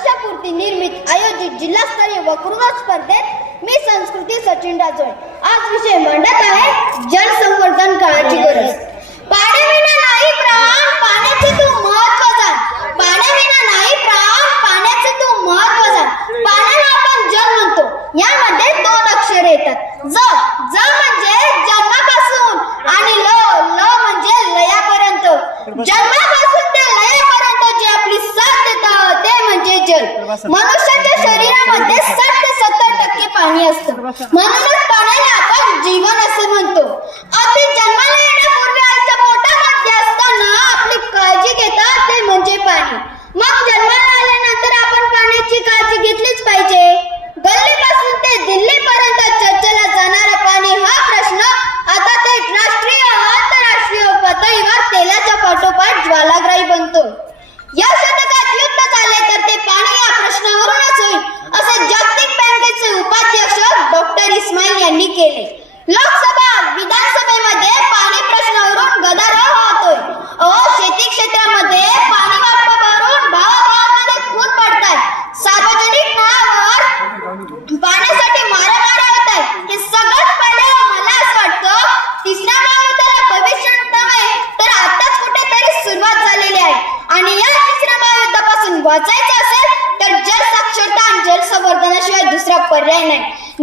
वर्षापूर्ती निर्मित आयोजित जिल्हास्तरीय वक्तृत्व स्पर्धेत मी संस्कृती सचिन राजोळे. आज विषय मांडत आहे जलसंवर्धन काळाची गरज. पाण्याविना नाही प्राण पाण्याचे तू महत्त्व जाण. पाण्याविना नाही प्राण पाण्याचे तू महत्त्व जाण. पाण्याला आपण जल म्हणतो. यामध्ये दोन अक्षरे येतात. ज ज म्हणजे जन्मापासून आणि ल ल म्हणजे लयापर्यंत. जन्मा ते लयापर्यंत जे आपली साथ देतं ते म्हणजे जल मनुष्याच्या शरीरामध्ये साठ ते सत्तर टक्के पाणी असतं. म्हणूनच पाण्याला आपण जीवन असे म्हणतो. आपण जन्माला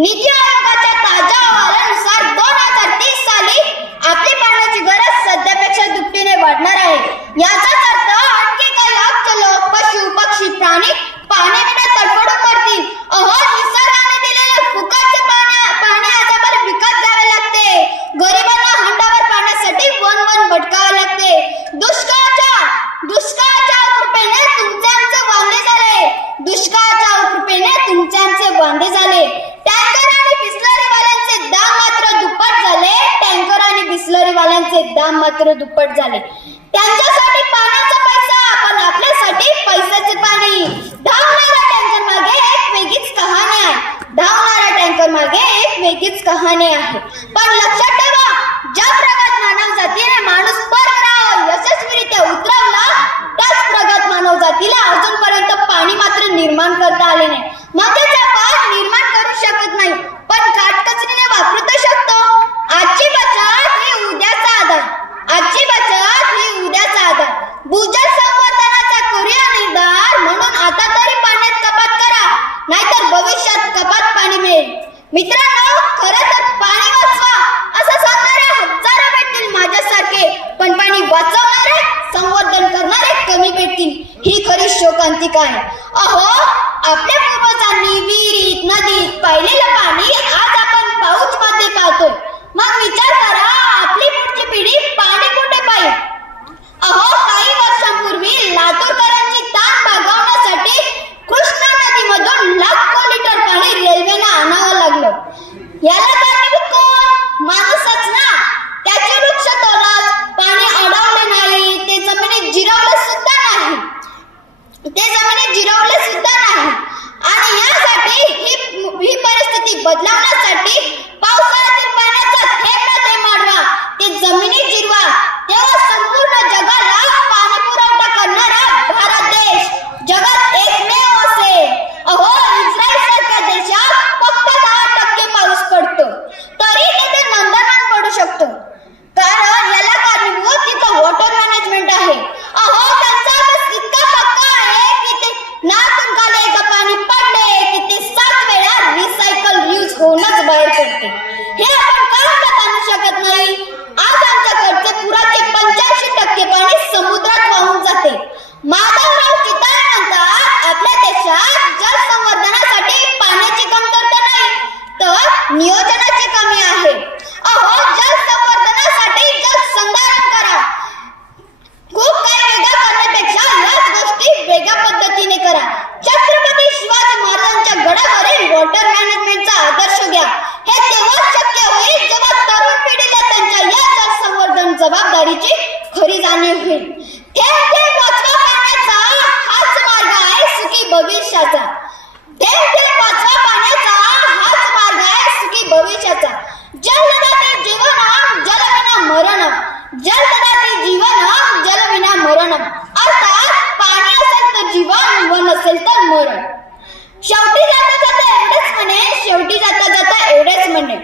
नीती आयोगाच्या ताज्या अहवालानुसार दोन हजार तीस साली आपली पाण्याची गरज सध्यापेक्षा दुपटीने वाढणार आहे. याचाच अर्थ आणखी काही लाख लोक पशु पक्षी प्राणी पाण्याविना तडफडून मरतील. अहो निसर्गाने दिलेले फुकटचे पाणी पाणी आजवर विकत घ्यावे लागते. गरिबांना हंडावर पाण्यासाठी वन वन भटकावे लागते. दुष्काळ दुष्काळाच्या कृपेने तुमचे आमचे वांदे झाले दुष्काळाच्या कृपेने तुमचे आमचे वांदे झाले टँकर आणि बिस्लरी वाल्यांचे दाम मात्र दुप्पट झाले टँकर आणि बिस्लरी दाम मात्र दुप्पट झाले. त्यांच्यासाठी पाण्याचा पैसा आपण आपल्यासाठी पैशाचे पाणी धावणारा टँकर मागे एक वेगळीच कहाणी आहे. धावणारा टँकर मागे एक वेगळीच कहाणी आहे. भविष्यात कपात पाणी मिळेल. मित्रांनो खरं तर पाणी वाचवा असं सांगणारे हजारो भेटतील माझ्यासारखे पण पाणी वाचवणारे संवर्धन करणारे कमी भेटतील ही खरी शोकांतिका आहे. अहो आपल्या पूर्वजांनी विहिरीत नदीत पाहिलेलं पाणी आज आपण पाऊच मध्ये पाहतोय. मग विचार करा याला कारणीभूत कोण माणूसच ना. त्याचे वृक्ष तोडास पाणी अडवले नाही. ते जमिनीत जिरवले सुद्धा नाही. ते जमिनीत जिरवले सुद्धा नाही. आणि यासाठी ही ही परिस्थिती बदलवण्यासाठी पावसाळ्यातील पाण्याचा गडावरील वॉटर मॅनेजमेंटचा आदर्श घ्या. हे तेव्हाच शक्य होईल जेव्हा तरुण पिढीला त्यांच्या या जल संवर्धन जबाबदारीची खरी जाणीव होईल. थेंब थेंब वाचवा पाण्याचा हाच मार्ग आहे सुखी भविष्याचा. थेंब थेंब वाचवा पाण्याचा हाच मार्ग आहे सुखी भविष्याचा. जलदाते जीवन जलविना मरण जलदाते जीवन जलविना मरण अर्थात पाणी असेल तर जीवन व नसेल तर मरण. शेवटी जाता जाता एवढेच म्हणे शेवटी जाता जाता एवढेच म्हणे.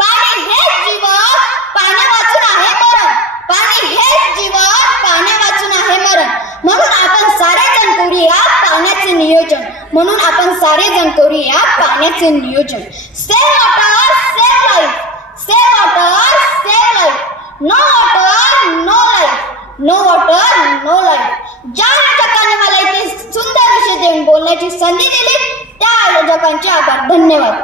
पाणी हेच जीवन पाण्या वाचून आहे मरण. पाणी हेच जीवन पाण्या वाचून आहे मरण. म्हणून आपण सारे जण करूया पाण्याचे नियोजन. म्हणून आपण सारे जण करूया पाण्याचे नियोजन. Save water save life save water save life no water no life no water बोलण्याची संधी दिली. त्या आयोजकांचे आभार. धन्यवाद.